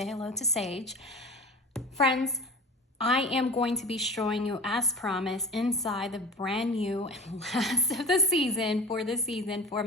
say hello to Sage. Friends, I am going to be showing you, as promised, inside the brand new and last of the season from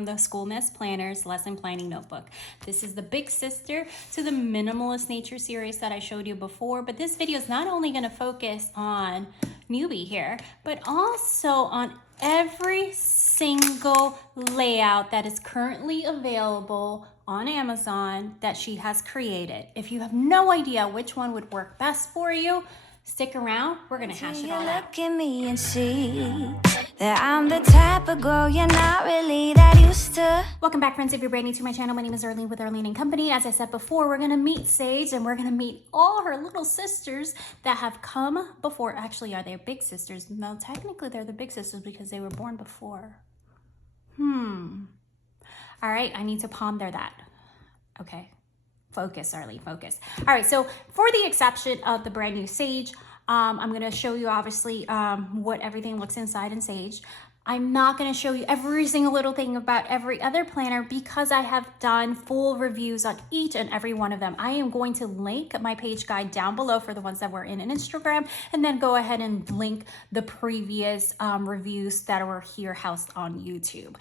the Schoolnest Planners Lesson Planning Notebook. This is the big sister to the Minimalist Nature series that I showed you before, but this video is not only going to focus on Newbie here, but also on every single layout that is currently available on Amazon that she has created. If you have no idea which one would work best for you, stick around, we're gonna hash it all out. Look at me and see that I'm the type of girl you're not really that used to. Welcome back, friends. If you're brand new to my channel, my name is Arlene with Arlene & Company. As I said before, we're gonna meet Sage and we're gonna meet all her little sisters that have come before. Actually, are they big sisters? No, technically they're the big sisters because they were born before. All right, I need to ponder that. Okay. Focus, Arlie, focus. All right, so for the exception of the brand new Sage, I'm going to show you obviously what everything looks inside in Sage. I'm not going to show you every single little thing about every other planner because I have done full reviews on each and every one of them. I am going to link my page guide down below for the ones that were in an Instagram, and then go ahead and link the previous reviews that were here housed on YouTube.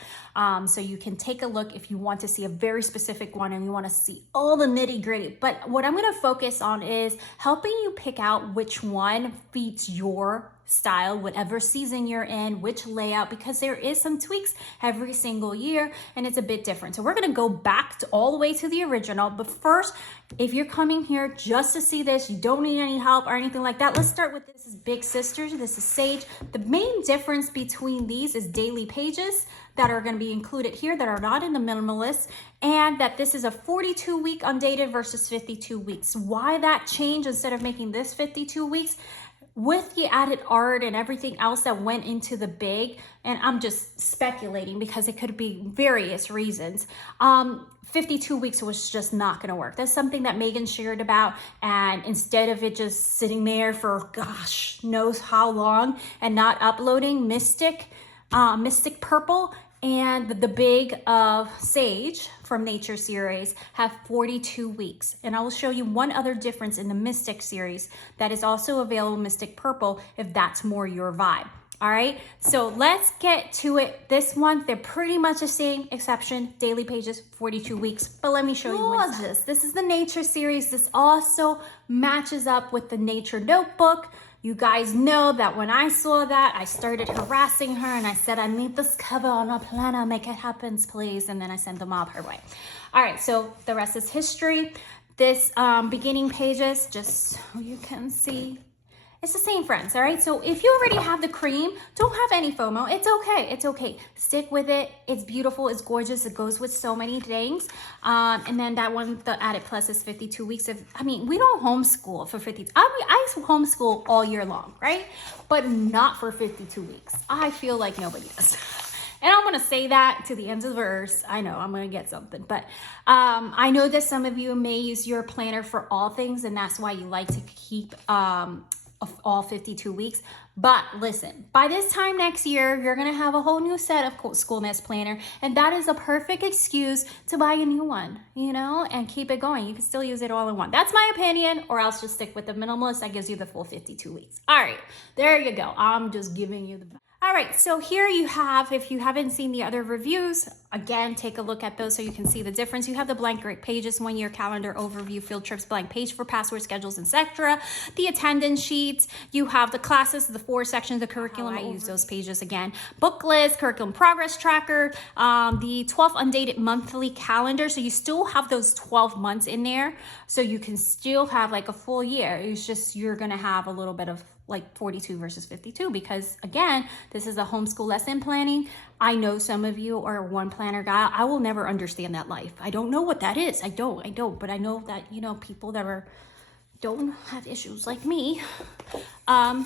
So you can take a look if you want to see a very specific one and you want to see all the nitty gritty. But what I'm going to focus on is helping you pick out which one fits your style, whatever season you're in, which layout, because there is some tweaks every single year and it's a bit different. So we're going to go back to all the way to the original. But first, if you're coming here just to see this, you don't need any help or anything like that, let's start with this is Big Sisters. This is Sage. The main difference between these is daily pages that are going to be included here that are not in the minimalist, and that this is a 42-week undated versus 52 weeks. Why that change instead of making this 52 weeks? With the added art and everything else that went into the big, and I'm just speculating because it could be various reasons, 52 weeks was just not going to work. That's something that Megan shared about, and instead of it just sitting there for gosh knows how long and not uploading, Mystic Purple and the big of Sage from Nature series have 42 weeks. And I will show you one other difference in the Mystic series that is also available, Mystic Purple, if that's more your vibe. All right, so let's get to it. This one, they're pretty much the same, exception, daily pages, 42 weeks. But let me show you what's this. This is the Nature series. This also matches up with the Nature Notebook. You guys know that when I saw that, I started harassing her and I said, I need this cover on a planner, make it happen, please. And then I sent them all her way. All right, so the rest is history. This beginning pages, just so you can see, it's the same, friends, all right? So if you already have the cream, don't have any FOMO. It's okay, it's okay. Stick with it. It's beautiful, it's gorgeous. It goes with so many things. And then that one, the added plus is 52 weeks of, we don't homeschool for 50. I homeschool all year long, right? But not for 52 weeks. I feel like nobody does. And I'm going to say that to the end of the verse. I know I'm going to get something, but I know that some of you may use your planner for all things, and that's why you like to keep all 52 weeks. But listen, by this time next year, you're going to have a whole new set of Schoolnest planner, and that is a perfect excuse to buy a new one, you know, and keep it going. You can still use it all in one. That's my opinion, or else just stick with the minimalist that gives you the full 52 weeks. All right, there you go. I'm just giving you the... All right, so here you have, if you haven't seen the other reviews, again, take a look at those so you can see the difference. You have the blank grade pages, 1 year calendar, overview, field trips, blank page for password schedules, etc. The attendance sheets, you have the classes, the 4 sections, the curriculum. I use those pages again. Book list, curriculum progress tracker, the 12 undated monthly calendar. So you still have those 12 months in there. So you can still have like a full year. It's just, you're gonna have a little bit of like 42 versus 52 because again, this is a homeschool lesson planning. I know some of you are one planner guy. I will never understand that life. I don't know what that is. I don't, but I know that, you know, people that don't have issues like me,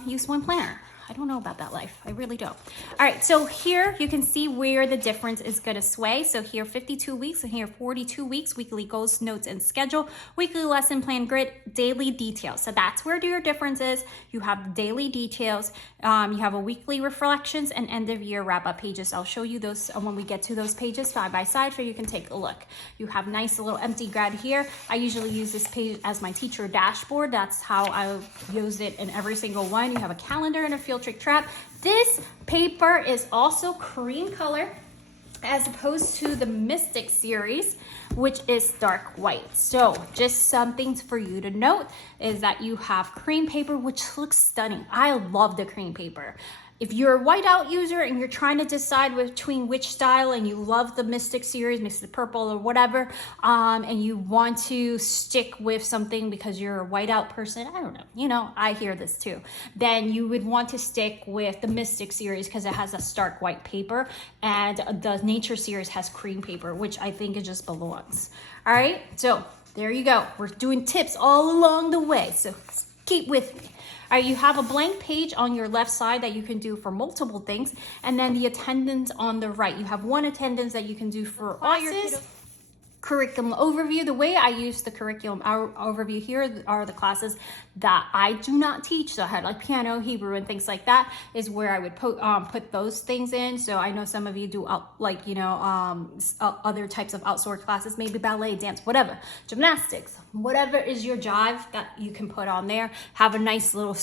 use one planner. I don't know about that life. I really don't. All right, so here you can see where the difference is going to sway. So here 52 weeks and here 42 weeks, weekly goals, notes, and schedule, weekly lesson plan grid, daily details. So that's where your difference is. You have daily details. You have a weekly reflections and end of year wrap up pages. I'll show you those when we get to those pages side by side so you can take a look. You have nice little empty grid here. I usually use this page as my teacher dashboard. That's how I use it in every single one. You have a calendar and a field trick trap. This paper is also cream color as opposed to the Mystic series, which is dark white. So just something for you to note is that you have cream paper, which looks stunning. I love the cream paper. If you're a whiteout user and you're trying to decide between which style and you love the Mystic series, Mystic Purple or whatever, and you want to stick with something because you're a whiteout person, I don't know, you know, I hear this too, then you would want to stick with the Mystic series because it has a stark white paper, and the Nature series has cream paper, which I think it just belongs. All right, so there you go. We're doing tips all along the way, so keep with me. All right, you have a blank page on your left side that you can do for multiple things, and then the attendance on the right. You have one attendance that you can do for all your kids. Curriculum overview. The way I use the curriculum overview here are the classes that I do not teach. So I had like piano, Hebrew, and things like that is where I would put those things in. So I know some of you do other types of outsourced classes, maybe ballet, dance, whatever, gymnastics, whatever is your jive that you can put on there. Have a nice little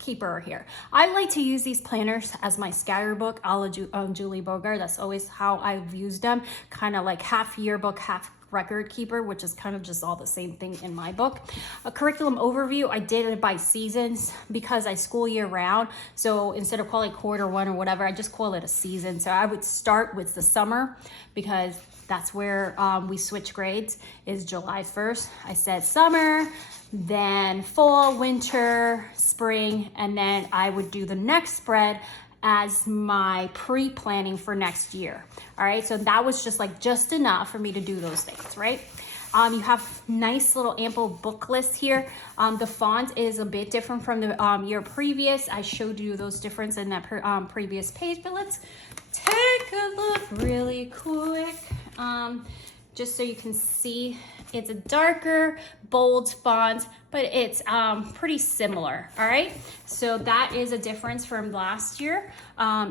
keeper here. I like to use these planners as my scatterbook, a la Julie Bogart. That's always how I've used them, kind of like half yearbook, half record keeper, which is kind of just all the same thing in my book. A curriculum overview, I did it by seasons because I school year round. So instead of calling quarter one or whatever, I just call it a season. So I would start with the summer because that's where we switch grades, is July 1st. I said summer, then fall, winter, spring, and then I would do the next spread as my pre-planning for next year. All right, so that was just enough for me to do those things, right? You have nice little ample book list here. The font is a bit different from the year previous. I showed you those difference in that previous page, but let's take a look really quick. Just so you can see, it's a darker, bold font, but it's pretty similar, all right? So that is a difference from last year.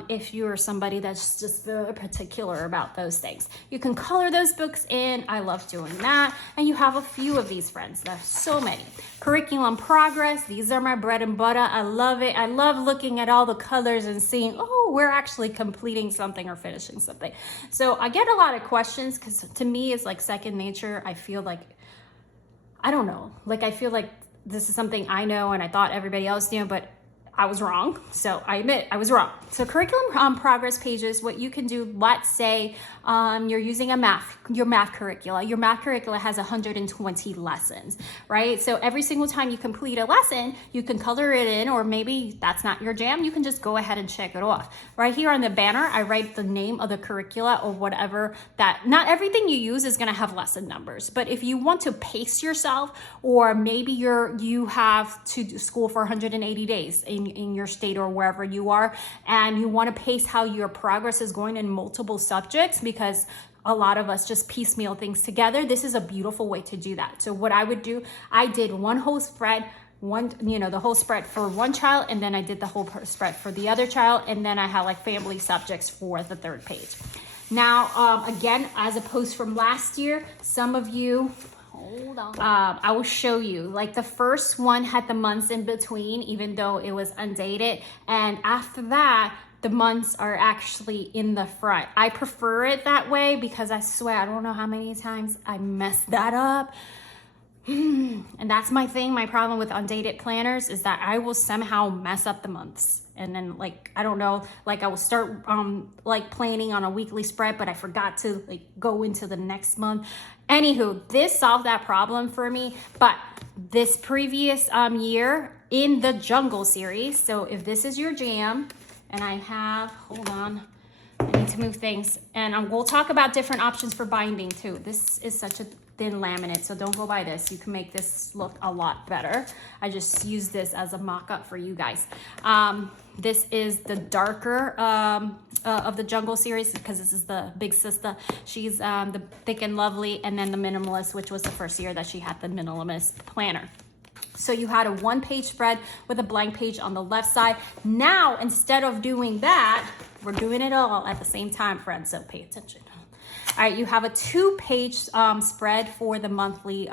If you're somebody that's just very particular about those things. You can color those books in. I love doing that. And you have a few of these friends. There's so many. Curriculum progress. These are my bread and butter. I love it. I love looking at all the colors and seeing, oh, we're actually completing something or finishing something. So I get a lot of questions because to me it's like second nature. I feel like, I don't know, like I feel like this is something I know and I thought everybody else knew, but I was wrong. So I admit I was wrong. So curriculum progress pages, what you can do, let's say you're using your math curricula. Your math curricula has 120 lessons, right? So every single time you complete a lesson, you can color it in, or maybe that's not your jam. You can just go ahead and check it off. Right here on the banner, I write the name of the curricula or whatever. That not everything you use is gonna have lesson numbers, but if you want to pace yourself, or maybe you have to school for 180 days in your state or wherever you are, and you want to pace how your progress is going in multiple subjects, because a lot of us just piecemeal things together. This is a beautiful way to do that. So what I would do, I did one whole spread, the whole spread for one child, and then I did the whole spread for the other child, and then I had like family subjects for the third page. Now, again, as opposed from last year, some of you, hold on. I will show you, like the first one had the months in between, even though it was undated. And after that, the months are actually in the front. I prefer it that way because I swear, I don't know how many times I messed that up. And that's my thing. My problem with undated planners is that I will somehow mess up the months. And then I don't know, I will start planning on a weekly spread, but I forgot to go into the next month. Anywho, this solved that problem for me. But this previous year in the Jungle series, so if this is your jam, and I have, hold on, I need to move things. And we'll talk about different options for binding too. This is such a thin laminate, so don't go buy this. You can make this look a lot better. I just use this as a mock-up for you guys. This is the darker of the Jungle series, because this is the big sister. She's the Thick and Lovely, and then the Minimalist, which was the first year that she had the Minimalist planner. So you had a 1-page spread with a blank page on the left side. Now, instead of doing that, we're doing it all at the same time, friends, so pay attention. All right, you have a 2-page spread for the monthly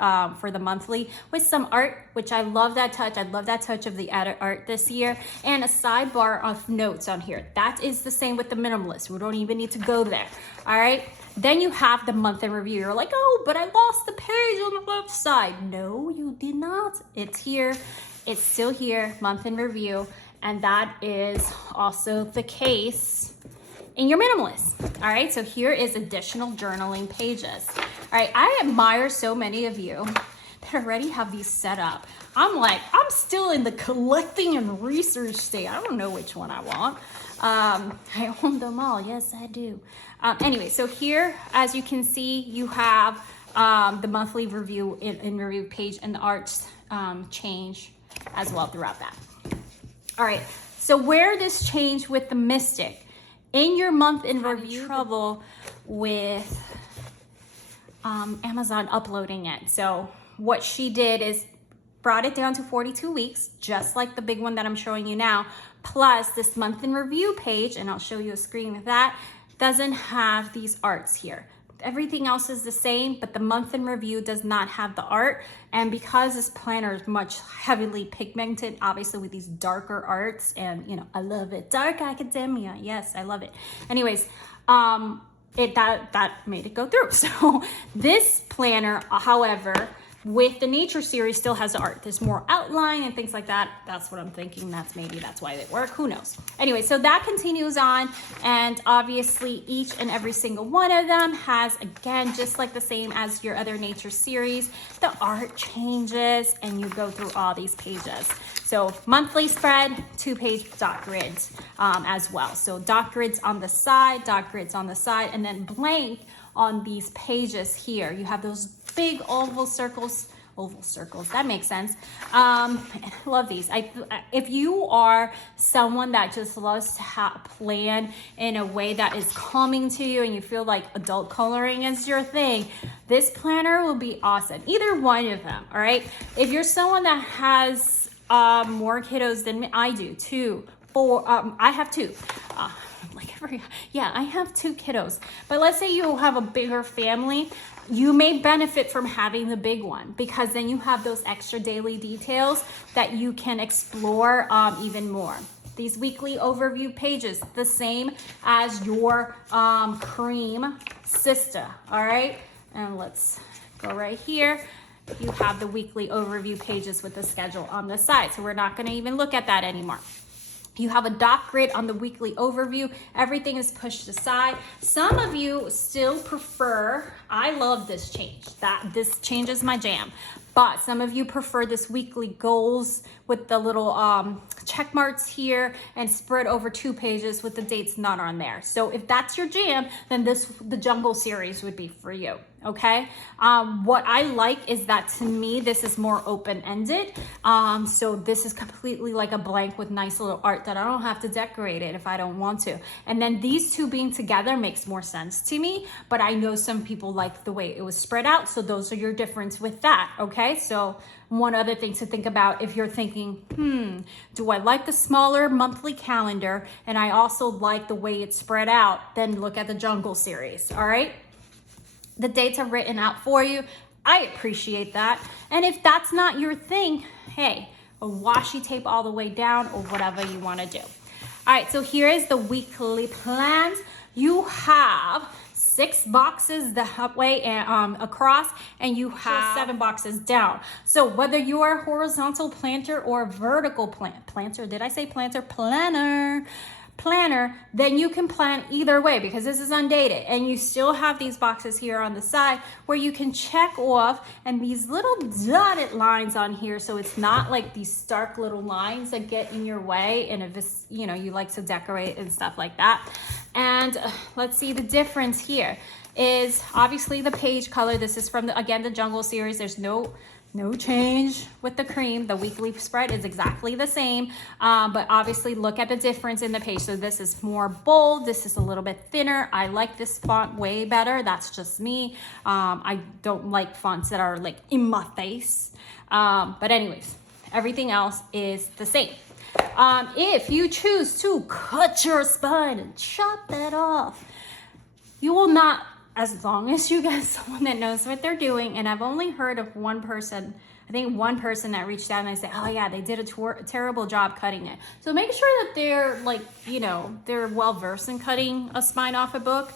with some art, which I love that touch. I love that touch of the added art this year, and a sidebar of notes on here. That is the same with the Minimalist. We don't even need to go there. All right. Then you have the month in review. You're like, oh, but I lost the page on the left side. No, you did not. It's here. It's still here, month in review. And that is also the case in your Minimalist. All right, so here is additional journaling pages. All right, I admire so many of you that already have these set up. I'm still in the collecting and research state. I don't know which one I want. I own them all. Yes, I do. Anyway, so here, as you can see, you have the monthly review in review page, and the arts change as well throughout that. All right, so where this changed with the Mystic, in your month in review, trouble with Amazon uploading it. So what she did is brought it down to 42 weeks, just like the big one that I'm showing you now, plus this month in review page, and I'll show you a screen of that, doesn't have these arts here. Everything else is the same, but the month in review does not have the art. And because this planner is much heavily pigmented, obviously with these darker arts, and you know, I love it. Dark academia, yes, I love it. Anyways, that made it go through. So this planner, however, with the nature series still has the art. There's more outline and things like that. That's what I'm thinking. That's why they work. Who knows? Anyway, so that continues on. And obviously each and every single one of them has, again, just like the same as your other nature series, the art changes and you go through all these pages. So monthly spread, 2-page dot grids as well. So dot grids on the side, and then blank on these pages here. You have those big oval circles, that makes sense. I love these. If you are someone that just loves to plan in a way that is calming to you and you feel like adult coloring is your thing, this planner will be awesome. Either one of them, all right? If you're someone that has more kiddos than me, I do, 2, 4, I have 2. I have 2 kiddos. But let's say you have a bigger family, you may benefit from having the big one, because then you have those extra daily details that you can explore even more. These weekly overview pages, the same as your cream sister, all right? And let's go right here. You have the weekly overview pages with the schedule on the side. So we're not gonna even look at that anymore. You have a dot grid on the weekly overview. Everything is pushed aside. Some of you still prefer, I love this change. This change is my jam. But some of you prefer this weekly goals with the little check marks here and spread over 2 pages with the dates not on there. So if that's your jam, then the Jungle series would be for you, okay? What I like is that, to me, this is more open-ended. So this is completely like a blank with nice little art that I don't have to decorate it if I don't want to. And then these two being together makes more sense to me, but I know some people like the way it was spread out, so those are your difference with that, okay? So one other thing to think about, if you're thinking, do I like the smaller monthly calendar and I also like the way it's spread out, then look at the Jungle series, all right? The dates are written out for you. I appreciate that. And if that's not your thing, hey, a washi tape all the way down or whatever you want to do. All right, so here is the weekly plans. You have 6 boxes that way across, and you have 7 boxes down. So whether you are a horizontal planter or a vertical planter, did I say planter? Planner. planner, then you can plan either way because this is undated, and you still have these boxes here on the side where you can check off, and these little dotted lines on here, so it's not like these stark little lines that get in your way, and if it's, you know, you like to decorate and stuff like that. And let's see, the difference here is obviously the page color. This is from again, the Jungle series. There's no change with the cream. The weekly spread is exactly the same, but obviously look at the difference in the page. So this is more bold, this is a little bit thinner. I like this font way better. That's just me. I don't like fonts that are like in my face, but anyways, everything else is the same. If you choose to cut your spine and chop that off, you will not, as long as you get someone that knows what they're doing. And I've only heard of one person, I think one person that reached out and I said, oh yeah, they did a terrible job cutting it. So make sure that they're like, you know, they're well versed in cutting a spine off a book,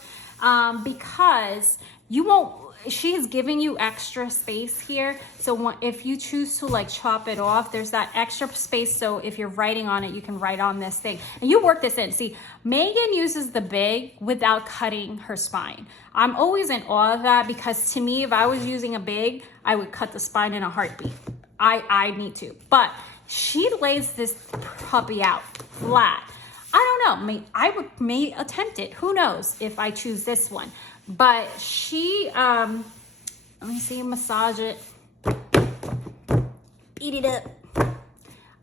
because you won't, she is giving you extra space here. So if you choose to like chop it off, there's that extra space. So if you're writing on it, you can write on this thing and you work this in. See, Megan uses the big without cutting her spine. I'm always in awe of that, because to me, if I was using a big, I would cut the spine in a heartbeat. I need to, but she lays this puppy out flat. I don't know, I may attempt it. Who knows if I choose this one. But she, let me see, massage it, eat it up.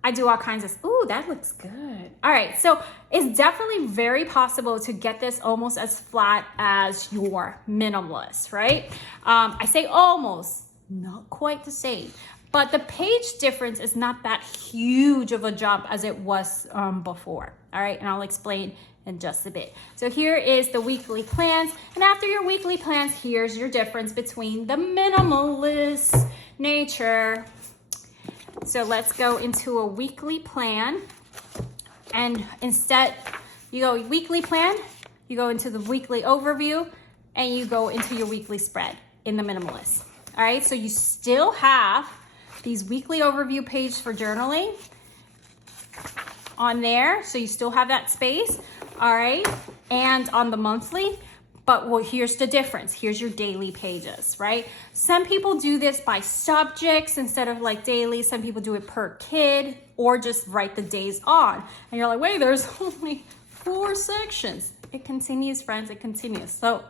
I do all kinds of, ooh, that looks good. All right, so it's definitely very possible to get this almost as flat as your minimalist, right? I say almost, not quite the same. But the page difference is not that huge of a jump as it was before. All right, and I'll explain in just a bit. So here is the weekly plans. And after your weekly plans, here's your difference between the minimalist nature. So let's go into a weekly plan. And instead, you go weekly plan, you go into the weekly overview, and you go into your weekly spread in the minimalist. All right, so you still have these weekly overview pages for journaling on there. So you still have that space, all right? And on the monthly, but well, here's the difference. Here's your daily pages, right? Some people do this by subjects instead of like daily. Some people do it per kid or just write the days on. And you're like, wait, there's only 4 sections. It continues, friends, it continues. So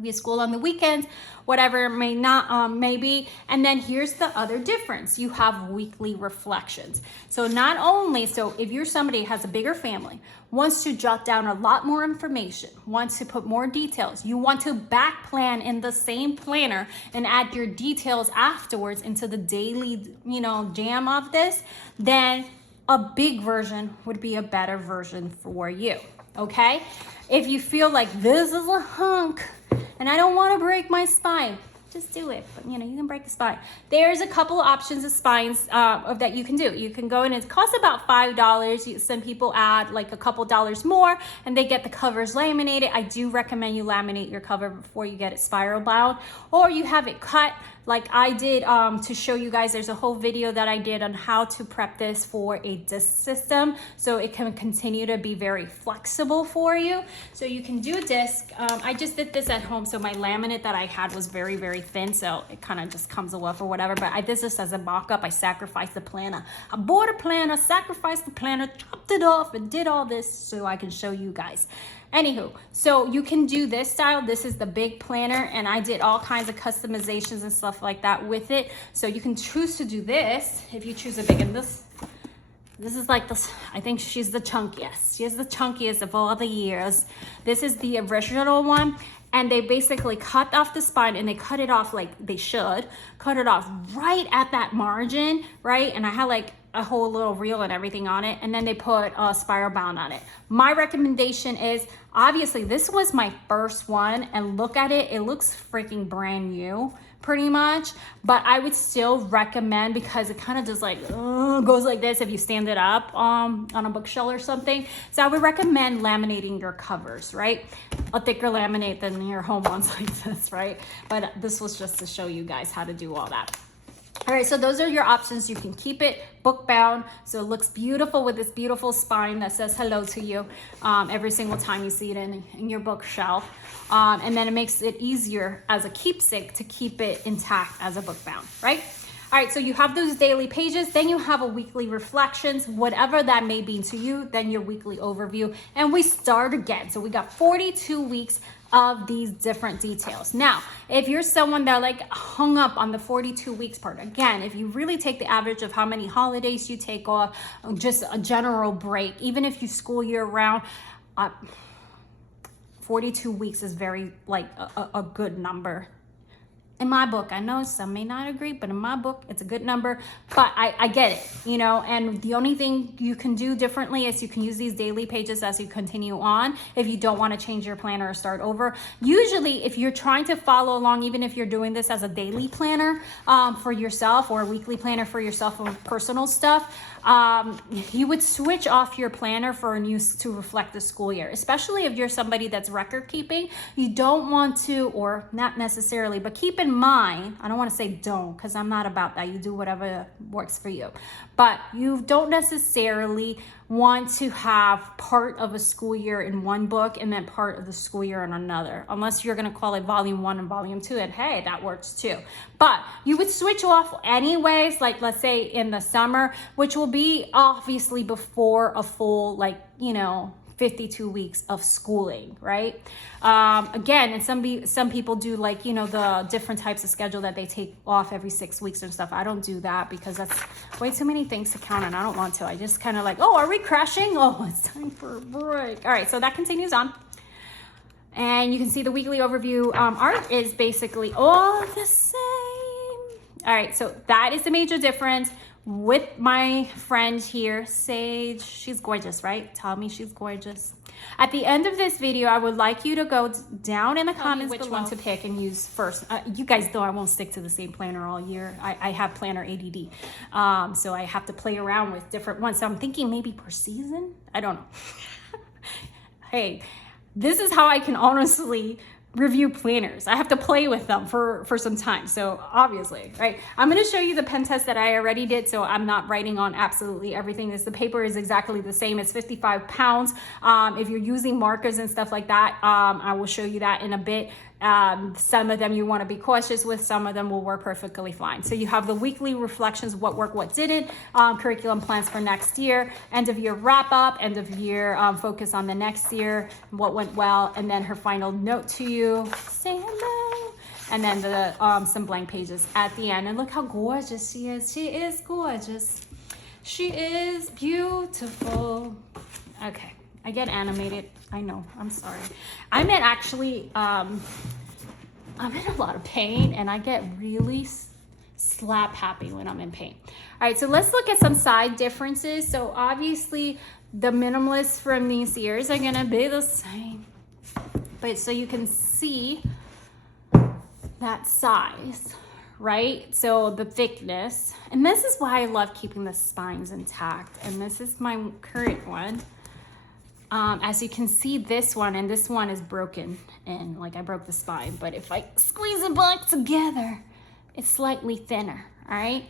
we school on the weekends, whatever it may not maybe. And then here's the other difference. You have weekly reflections. So not only, so if you're somebody who has a bigger family, wants to jot down a lot more information, wants to put more details, you want to back plan in the same planner and add your details afterwards into the daily, you know, jam of this, then a big version would be a better version for you, okay? If you feel like this is a hunk, and I don't want to break my spine, just do it. But you know, you can break the spine. There's a couple of options of spines that you can do. You can go in, it costs about $5. Some people add like a couple dollars more and they get the covers laminated. I do recommend you laminate your cover before you get it spiral bound, or you have it cut like I did to show you guys. There's a whole video that I did on how to prep this for a disc system so it can continue to be very flexible for you. So you can do a disc. I just did this at home, so my laminate that I had was very, very thin, so it kind of just comes off or whatever. But I did this as a mock-up. I sacrificed the planner. I bought a planner, sacrificed the planner, chopped it off, and did all this so I can show you guys. Anywho, so you can do this style. This is the big planner, and I did all kinds of customizations and stuff like that with it. So you can choose to do this if you choose a big, and this is like this. I think she's the chunkiest. She's the chunkiest of all the years. This is the original one, and they basically cut off the spine, and they cut it off like they should. Cut it off right at that margin, right? And I had like a whole little reel and everything on it, and then they put a spiral bound on it. My recommendation is, obviously this was my first one, and look at it, it looks freaking brand new pretty much, but I would still recommend, because it kind of just like goes like this if you stand it up on a bookshelf or something. So I would recommend laminating your covers, right? A thicker laminate than your home ones like this, right? But this was just to show you guys how to do all that. All right, so those are your options. You can keep it book bound, so it looks beautiful with this beautiful spine that says hello to you every single time you see it in your bookshelf. And then it makes it easier as a keepsake to keep it intact as a book bound, right? All right, so you have those daily pages, then you have a weekly reflections, whatever that may be to you, then your weekly overview, and we start again. So we got 42 weeks of these different details. Now, if you're someone that like hung up on the 42 weeks part, again, if you really take the average of how many holidays you take off, just a general break, even if you school year round, 42 weeks is very like a good number. In my book, I know some may not agree, but in my book, it's a good number, but I get it, you know, and the only thing you can do differently is you can use these daily pages as you continue on if you don't want to change your planner or start over. Usually, if you're trying to follow along, even if you're doing this as a daily planner for yourself or a weekly planner for yourself or personal stuff, you would switch off your planner for a new to reflect the school year, especially if you're somebody that's record keeping. You don't want to, or not necessarily, but keep in mind, I don't want to say don't, because I'm not about that. You do whatever works for you, but you don't necessarily want to have part of a school year in one book and then part of the school year in another, unless you're going to call it volume 1 and volume 2, and hey, that works too. But you would switch off anyways, like let's say in the summer, which will be obviously before a full, like, you know, 52 weeks of schooling, right? Again, and some people do, like, you know, the different types of schedule that they take off every 6 weeks and stuff. I don't do that because that's way too many things to count on. I don't want to. I just kind of like, oh, are we crashing? Oh, it's time for a break. All right, so that continues on. And you can see the weekly overview art is basically all the same. All right, so that is the major difference with my friend here, Sage. She's gorgeous, right? Tell me she's gorgeous. At the end of this video, I would like you to go down in the comments which one to pick and use first. You guys know I won't stick to the same planner all year. I have planner ADD. So I have to play around with different ones. So I'm thinking maybe per season. I don't know. Hey, this is how I can honestly review planners. I have to play with them for some time. So obviously, right? I'm going to show you the pen test that I already did. So I'm not writing on absolutely everything. The paper is exactly the same. It's 55 pounds. If you're using markers and stuff like that, I will show you that in a bit. Some of them you want to be cautious with, some of them will work perfectly fine. So you have the weekly reflections, what worked, what didn't, curriculum plans for next year, end of year wrap up, end of year focus on the next year, what went well, and then her final note to you, say hello, and then the some blank pages at the end. And look how gorgeous she is. She is gorgeous. She is beautiful. Okay, I get animated. I know, I'm sorry. I'm in actually, I'm in a lot of pain and I get really slap happy when I'm in pain. All right, so let's look at some side differences. So obviously the minimalists from these years are gonna be the same. But so you can see that size, right? So the thickness, and this is why I love keeping the spines intact. And this is my current one. As you can see, this one and this one is broken and like I broke the spine, but if I squeeze it back together, it's slightly thinner, all right?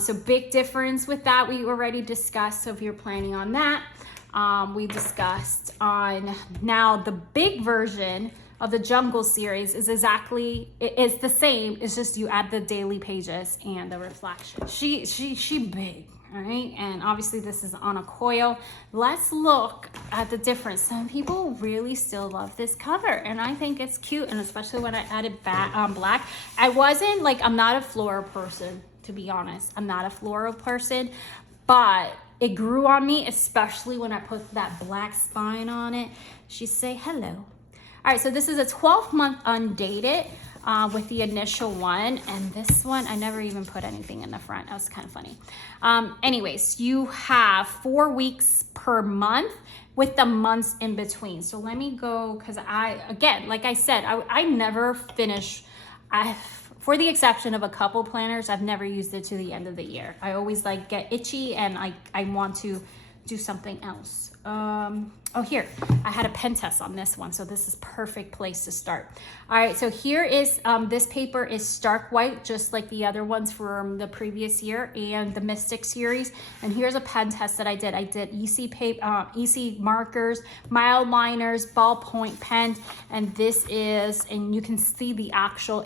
So big difference with that we already discussed. So if you're planning on that, we discussed on now the big version of the Jungle series is it's the same. It's just you add the daily pages and the reflection. She big. All right, and obviously this is on a coil. Let's look at the difference. Some people really still love this cover, and I think it's cute, and especially when I added black. I'm not a floral person, to be honest. I'm not a floral person, but it grew on me, especially when I put that black spine on it. She say hello. All right, so this is a 12-month undated. With the initial one, and this one I never even put anything in the front. That was kind of funny. Anyways, you have 4 weeks per month with the months in between. So let me go, because again, like I said, I never finish. For the exception of a couple planners, I've never used it to the end of the year. I always like get itchy and I want to do something else. oh, here, I had a pen test on this one, so this is perfect place to start. All right, so here is, this paper is stark white, just like the other ones from the previous year and the Mystic series. And here's a pen test that I did. I did EC paper, EC markers, mild liners, ballpoint pen, and this is, and you can see the actual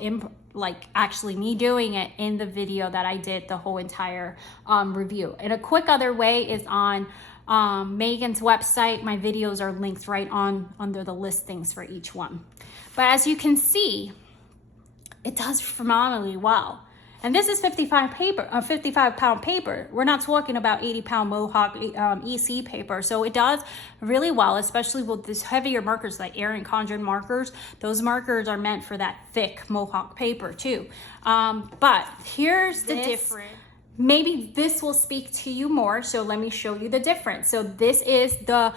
like actually me doing it in the video that I did the whole entire review. And a quick other way is on Megan's website. My videos are linked right on under the listings for each one. But as you can see, it does phenomenally well. And this is 55 pound paper. We're not talking about 80-pound Mohawk EC paper. So it does really well, especially with these heavier markers like Erin Condren markers. Those markers are meant for that thick Mohawk paper too. But here's the difference. Maybe this will speak to you more, so let me show you the difference. So this is the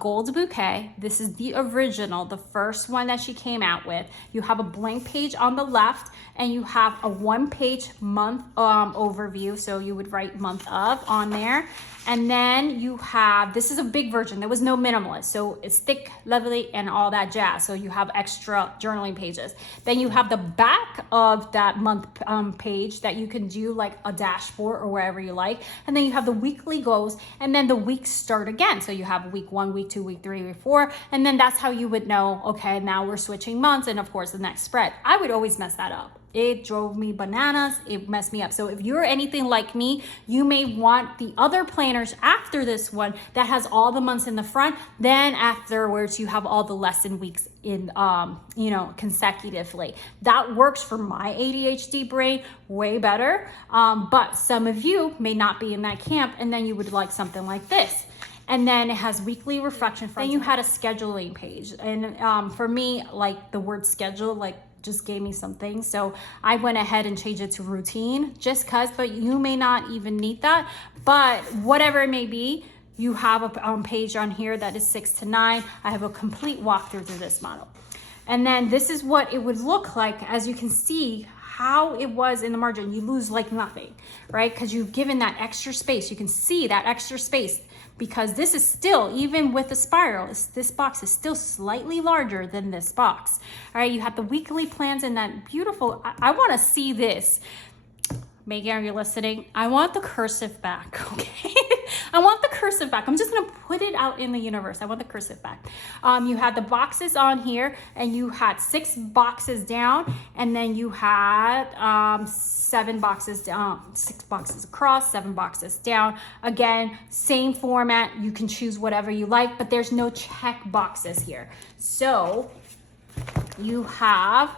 gold bouquet. This is the original, the first one that she came out with. You have a blank page on the left, and you have a one-page month overview. So you would write month of on there. And then you have, this is a big version. There was no minimalist. So it's thick, lovely, and all that jazz. So you have extra journaling pages. Then you have the back of that month page that you can do like a dashboard or wherever you like. And then you have the weekly goals, and then the weeks start again. So you have week 1, week 2, week 3, week 4. And then that's how you would know, okay, now we're switching months. And of course, the next spread. I would always mess that up. It drove me bananas. It messed me up. So if you're anything like me, you may want the other planners after this one that has all the months in the front. Then afterwards, you have all the lesson weeks in, you know, consecutively. That works for my ADHD brain way better. But some of you may not be in that camp, and then you would like something like this. And then it has weekly reflection. Then you had a scheduling page. And for me, like the word schedule, like just gave me some things. So I went ahead and changed it to routine just cause, but you may not even need that. But whatever it may be, you have a page on here that is 6 to 9. I have a complete walkthrough through this model. And then this is what it would look like. As you can see how it was in the margin, you lose like nothing, right? Because you've given that extra space. You can see that extra space because this is still, even with the spiral, this box is still slightly larger than this box. All right, you have the weekly plans and that beautiful, I wanna see this. Megan, are you listening? I want the cursive back, okay? I want the cursive back. I'm just gonna put it out in the universe. I want the cursive back. You had the boxes on here, and you had 6 boxes down, and then you had 7 boxes down, 6 boxes across, 7 boxes down. Again, same format. You can choose whatever you like, but there's no check boxes here. So you have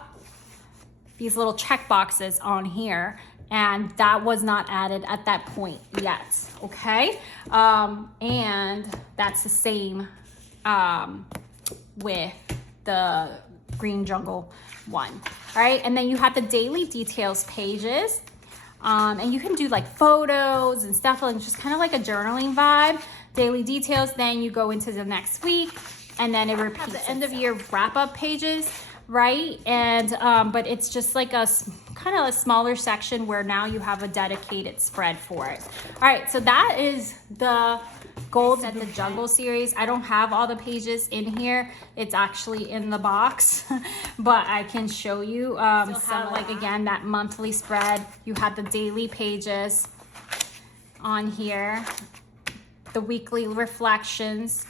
these little check boxes on here, and that was not added at that point yet, okay? And that's the same with the Green Jungle one, all right? And then you have the daily details pages, and you can do like photos and stuff, and just kind of like a journaling vibe. Daily details, then you go into the next week, and then it repeats. The end of year wrap-up pages, right? And but it's just like a kind of a smaller section where now you have a dedicated spread for it. All right, so that is the Gold at the Jungle series. I don't have all the pages in here. It's actually in the box, but I can show you some, like again, that monthly spread. You had the daily pages on here, the weekly reflections,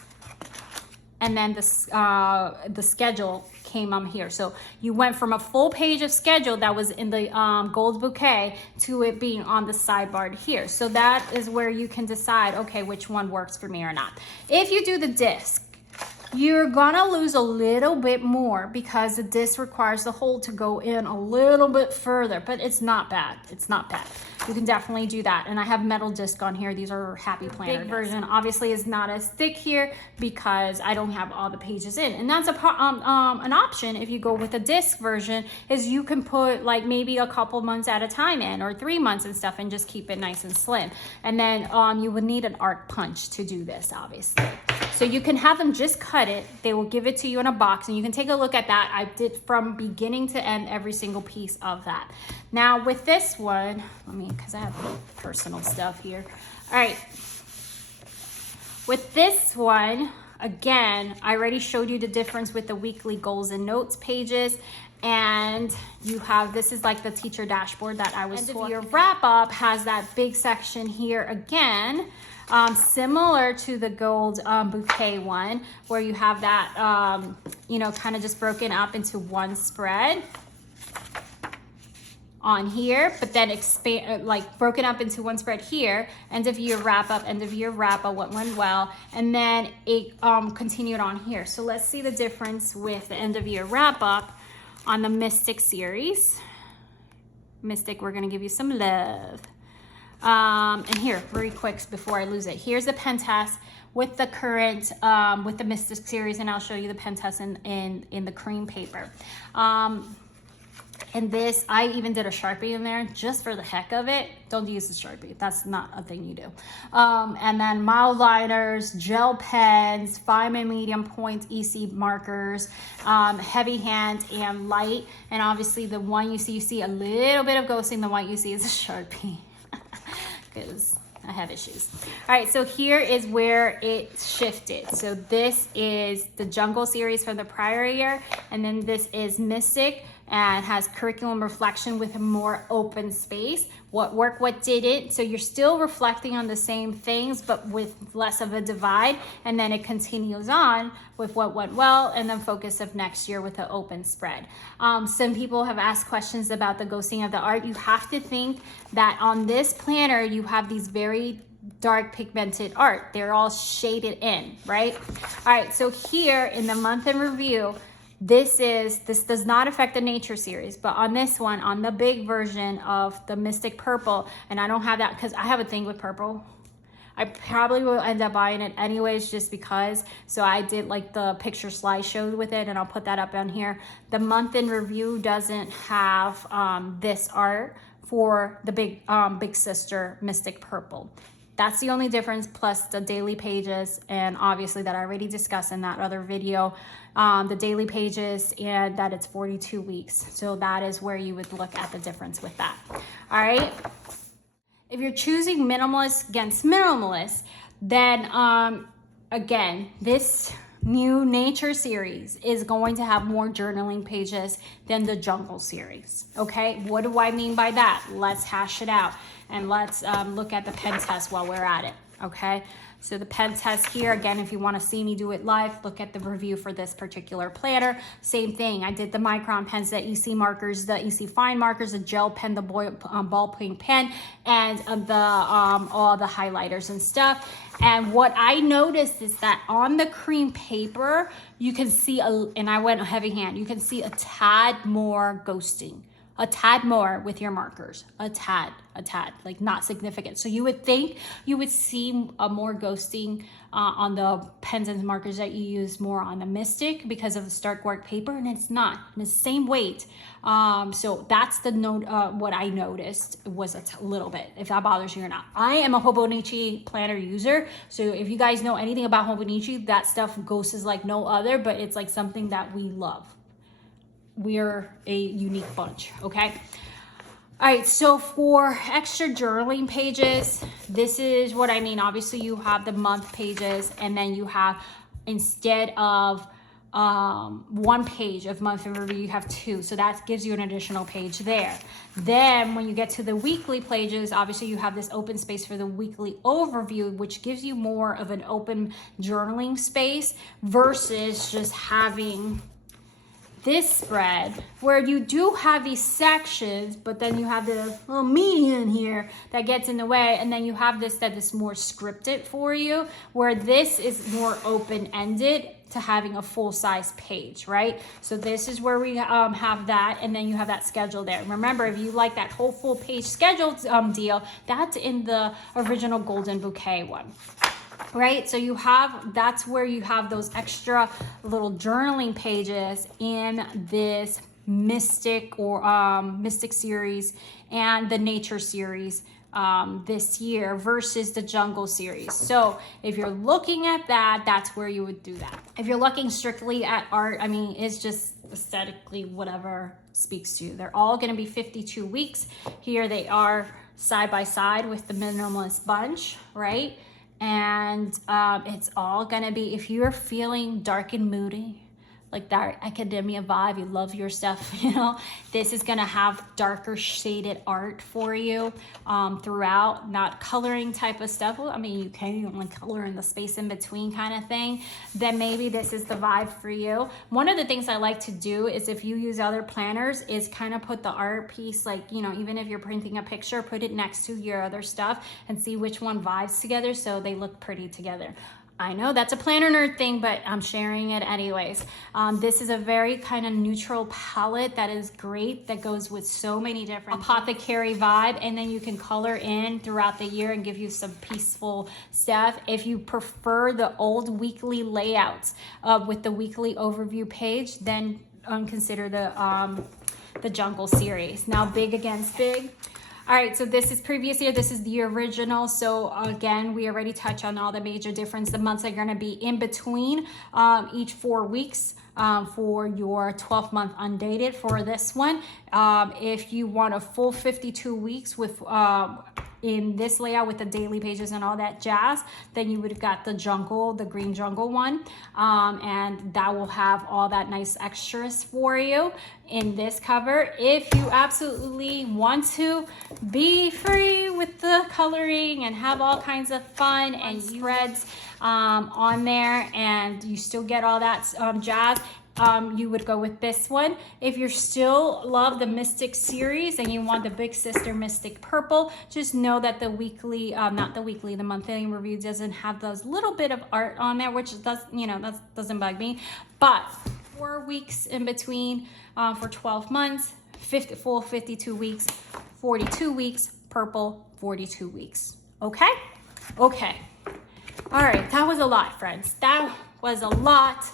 and then the schedule came on here. So you went from a full page of schedule that was in the gold bouquet to it being on the sidebar here. So that is where you can decide, okay, which one works for me or not. If you do the disc, you're gonna lose a little bit more because the disc requires the hole to go in a little bit further, but it's not bad. It's not bad. You can definitely do that. And I have metal disc on here. These are Happy Planner. Big version obviously is not as thick here because I don't have all the pages in. And that's an option if you go with a disc version, is you can put like maybe a couple months at a time in, or 3 months and stuff, and just keep it nice and slim. And then you would need an arc punch to do this, obviously. So you can have them just cut it. They will give it to you in a box, and you can take a look at that. I did from beginning to end every single piece of that. Now with this one, because I have personal stuff here. All right. With this one, again, I already showed you the difference with the weekly goals and notes pages. And you have, this is like the teacher dashboard that I was talking. Your wrap up has that big section here again, similar to the gold bouquet one, where you have that, you know, kind of just broken up into one spread on here, but then expand, like broken up into one spread here, end of year wrap up, what went well, and then it continued on here. So let's see the difference with the end of year wrap up on the Mystic series. Mystic, we're gonna give you some love. And here, very quick before I lose it, here's the pen test with the current, with the Mystic series, and I'll show you the pen test in the cream paper. And this, I even did a Sharpie in there just for the heck of it. Don't use the Sharpie. That's not a thing you do. And then mild liners, gel pens, fine and medium point EC markers, heavy hand and light. And obviously the one you see a little bit of ghosting. The one you see is a Sharpie because I have issues. All right, so here is where it shifted. So this is the Jungle series from the prior year. And then this is Mystic, and has curriculum reflection with a more open space. What worked, what didn't. So you're still reflecting on the same things, but with less of a divide. And then it continues on with what went well, and then focus of next year with an open spread. Some people have asked questions about the ghosting of the art. You have to think that on this planner, you have these very dark pigmented art. They're all shaded in, right? All right, so here in the month in review, this does not affect the nature series, but on this one, on the big version of the Mystic Purple, and I don't have that because I have a thing with purple. I probably will end up buying it anyways just because. So I did like the picture slideshow with it, and I'll put that up on here. The month in review doesn't have this art for the big sister Mystic Purple. That's the only difference, plus the daily pages, and obviously that I already discussed in that other video, the daily pages, and that it's 42 weeks. So that is where you would look at the difference with that. All right. If you're choosing minimalist against minimalist, then again, this new nature series is going to have more journaling pages than the Jungle series. Okay, what do I mean by that? Let's hash it out, and let's look at the pen test while we're at it. Okay, so the pen test here, again, if you want to see me do it live, look at the review for this particular planner. Same thing, I did the micron pens, the EC markers, the EC fine markers, the gel pen, the ballpoint pen, and all the highlighters and stuff. And what I noticed is that on the cream paper, you can see, and I went heavy hand, you can see a tad more ghosting. A tad more with your markers, a tad, like not significant. So you would think you would see a more ghosting on the pens and markers that you use more on the Mystic because of the stark work paper, and it's not, and it's the same weight. So that's the note, what I noticed was a little bit, if that bothers you or not. I am a Hobonichi planner user, so if you guys know anything about Hobonichi, that stuff ghosts like no other, but it's like something that we love. We're a unique bunch, okay? All right, so for extra journaling pages, this is what I mean. Obviously, you have the month pages, and then you have, instead of one page of month in review, you have two. So that gives you an additional page there. Then when you get to the weekly pages, obviously you have this open space for the weekly overview, which gives you more of an open journaling space versus just having this spread where you do have these sections, but then you have the little median here that gets in the way, and then you have this that is more scripted for you, where this is more open-ended to having a full-size page, right? So this is where we have that, and then you have that schedule there. Remember, if you like that whole full page schedule deal, that's in the original Golden Bouquet one. Right, so you have, that's where you have those extra little journaling pages in this Mystic or Mystic series and the Nature series this year versus the Jungle series. So if you're looking at that, that's where you would do that. If you're looking strictly at art, I mean, it's just aesthetically whatever speaks to you. They're all going to be 52 weeks. Here they are side by side with the Minimalist Bunch, right? And it's all gonna be, if you're feeling dark and moody, like that academia vibe, you love your stuff, you know, this is gonna have darker shaded art for you throughout, not coloring type of stuff. Well, I mean, you can only color in the space in between kind of thing. Then maybe this is the vibe for you. One of the things I like to do is, if you use other planners, is kind of put the art piece, like, you know, even if you're printing a picture, put it next to your other stuff and see which one vibes together so they look pretty together. I know that's a planner nerd thing, but I'm sharing it anyways. This is a very kind of neutral palette that is great, that goes with so many different apothecary vibe, and then you can color in throughout the year and give you some peaceful stuff. If you prefer the old weekly layouts with the weekly overview page, then consider the Jungle series. Now, Big Against Big. All right, so this is previous year. This is the original. So again, we already touched on all the major difference. The months are gonna be in between each 4 weeks for your 12-month undated for this one. If you want a full 52 weeks with in this layout with the daily pages and all that jazz, then you would have got the jungle, the green jungle one, and that will have all that nice extras for you in this cover. If you absolutely want to be free with the coloring and have all kinds of fun and spreads on there, and you still get all that jazz, you would go with this one. If you still love the Mystic series and you want the Big Sister Mystic Purple, just know that the weekly, the monthly review doesn't have those little bit of art on there, which does, you know, that doesn't bug me. But 4 weeks in between for 12 months, full 52 weeks, 42 weeks, purple, 42 weeks. Okay? Okay. All right, that was a lot, friends. That was a lot.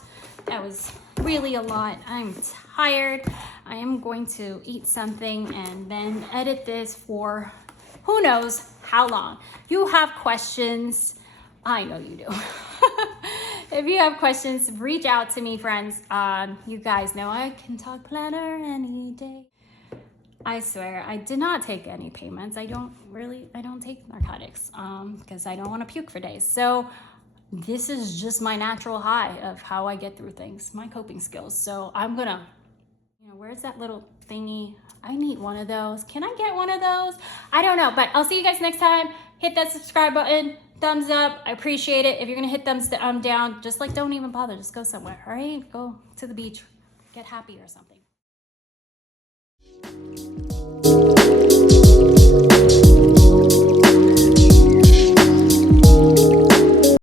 That was really a lot. I'm tired. I am going to eat something and then edit this for who knows how long. You have questions. I know you do. If you have questions, reach out to me, friends. You guys know I can talk planner any day. I swear, I did not take any payments. I don't take narcotics because I don't want to puke for days. So this is just my natural high of how I get through things, my coping skills. So I'm gonna, you know, where's that little thingy? I need one of those. Can I get one of those? I don't know, but I'll see you guys next time. Hit that subscribe button, thumbs up. I appreciate it. If you're gonna hit thumbs down, just like don't even bother, just go somewhere, all right? Go to the beach, get happy or something.